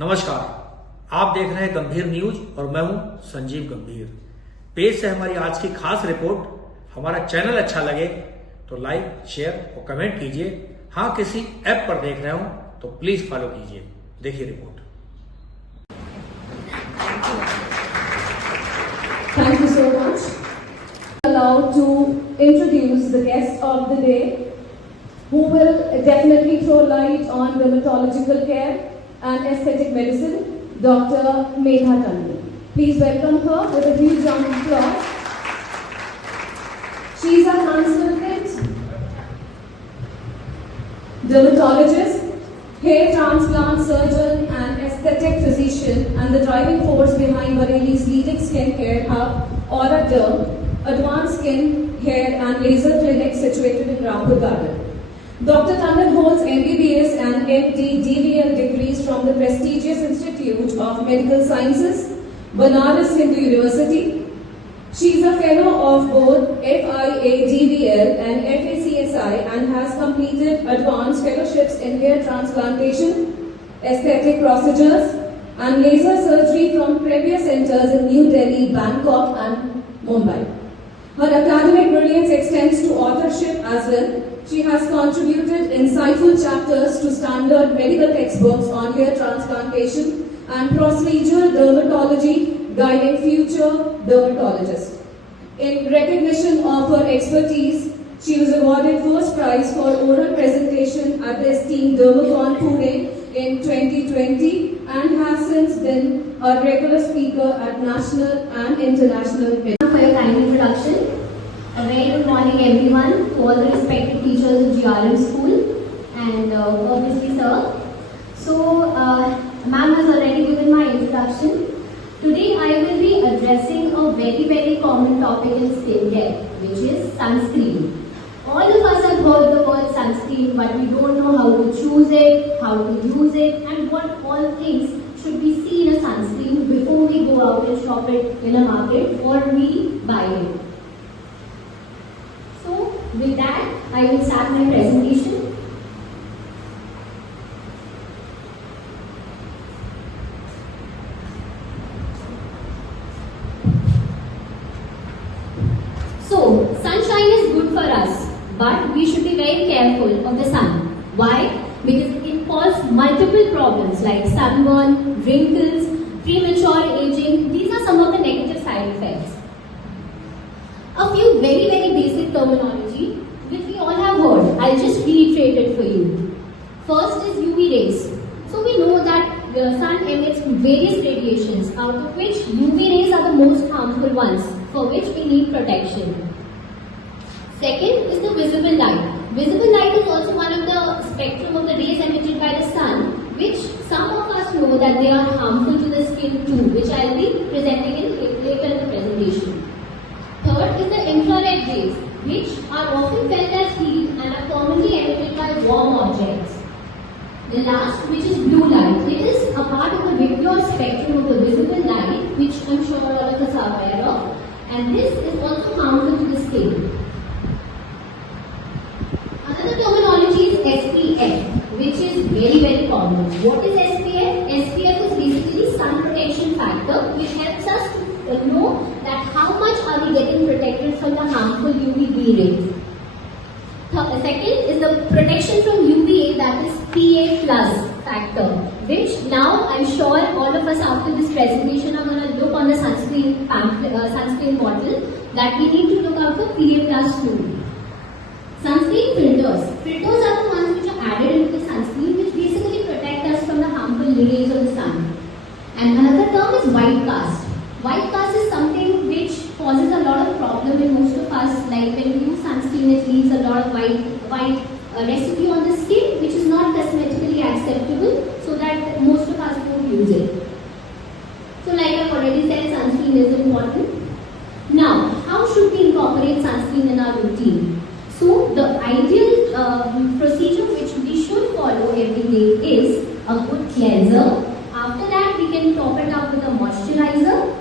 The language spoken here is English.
नमस्कार, आप देख रहे हैं गंभीर न्यूज और मैं हूं संजीव गंभीर। पेश है हमारी आज की खास रिपोर्ट। हमारा चैनल अच्छा लगे तो लाइक, शेयर और कमेंट कीजिए। हाँ, किसी ऐप पर देख रहे हो तो प्लीज फॉलो कीजिए। देखिए report. Thank you so much. Allowed to introduce the guest of the day, who will definitely throw light on dermatological care and aesthetic medicine, Dr. Medha Tandon. Please welcome her with a huge round of applause. She is a consultant dermatologist, hair transplant surgeon and aesthetic physician, and the driving force behind Bareilly's leading skincare hub, Aura Derm, advanced skin, hair and laser clinic situated in Rampur Garden. Dr. Tandon holds MBBS and MD DVL degrees from the prestigious Institute of Medical Sciences, Banaras Hindu University. She is a fellow of both FIA-DVL and FACSI and has completed advanced fellowships in hair transplantation, aesthetic procedures, and laser surgery from previous centers in New Delhi, Bangkok, and Mumbai. Her academic brilliance extends to authorship as well. She has contributed insightful chapters to standard medical textbooks on hair transplantation and procedural dermatology, guiding future dermatologists. In recognition of her expertise, she was awarded first prize for oral presentation at the esteemed Dermacon Pune in 2020 and has since been a regular speaker at national and international events. For your kind introduction. A very good morning everyone, to all the respected teachers of GRM school and obviously sir. So, ma'am has already given my introduction. Today I will be addressing a very common topic in skincare, which is sunscreen. All of us have heard the word sunscreen, but we don't know how to choose it, how to use it, and what all things should we see in a sunscreen before we go out and shop it in a market or we buy it. So, with that, I will start my presentation. So, sunshine is good for us, but we should be very careful of the sun. Why? Because it causes multiple problems like sunburn, wrinkles, premature aging. These are some of the negative side effects. A few very basic terminology which we all have heard. I'll just reiterate it for you. First is UV rays. So we know that the sun emits various radiations, out of which UV rays are the most harmful ones, for which we need protection. Second is the visible light. Visible light is also one of the spectrum of the rays emitted by the sun, which some of us know that they are harmful to the skin too, which I'll be presenting later in the presentation. Third is the infrared rays, which are often felt as heat and are commonly emitted by warm objects. The last, which is blue light. It is a part of the visual spectrum of the visible light, which I'm sure all of us are aware of, and this is also harmful to the skin. Another terminology is SPF, which is very common. What is SPF? SPF is basically sun protection factor, which helps us to know that how much are we getting protected from the harmful UVB rays. Second is the protection from UVA, that is PA plus factor, which now I'm sure all of us after this presentation are going to look on the sunscreen bottle that we need to look out for PA plus too. Sunscreen filters. Filters are the ones which are added into the sunscreen, which basically protect us from the harmful rays of the sun. And another term is white cast. White cast is something which causes a lot of problem in most of us. Like when we use sunscreen, it leaves a lot of white residue on the skin, which is not cosmetically acceptable, so that most of us won't use it. So like I've already said, sunscreen is important. Now, how should we incorporate sunscreen in our routine? So the ideal procedure which we should follow every day is a good cleanser. After that, we can top it up with a moisturizer.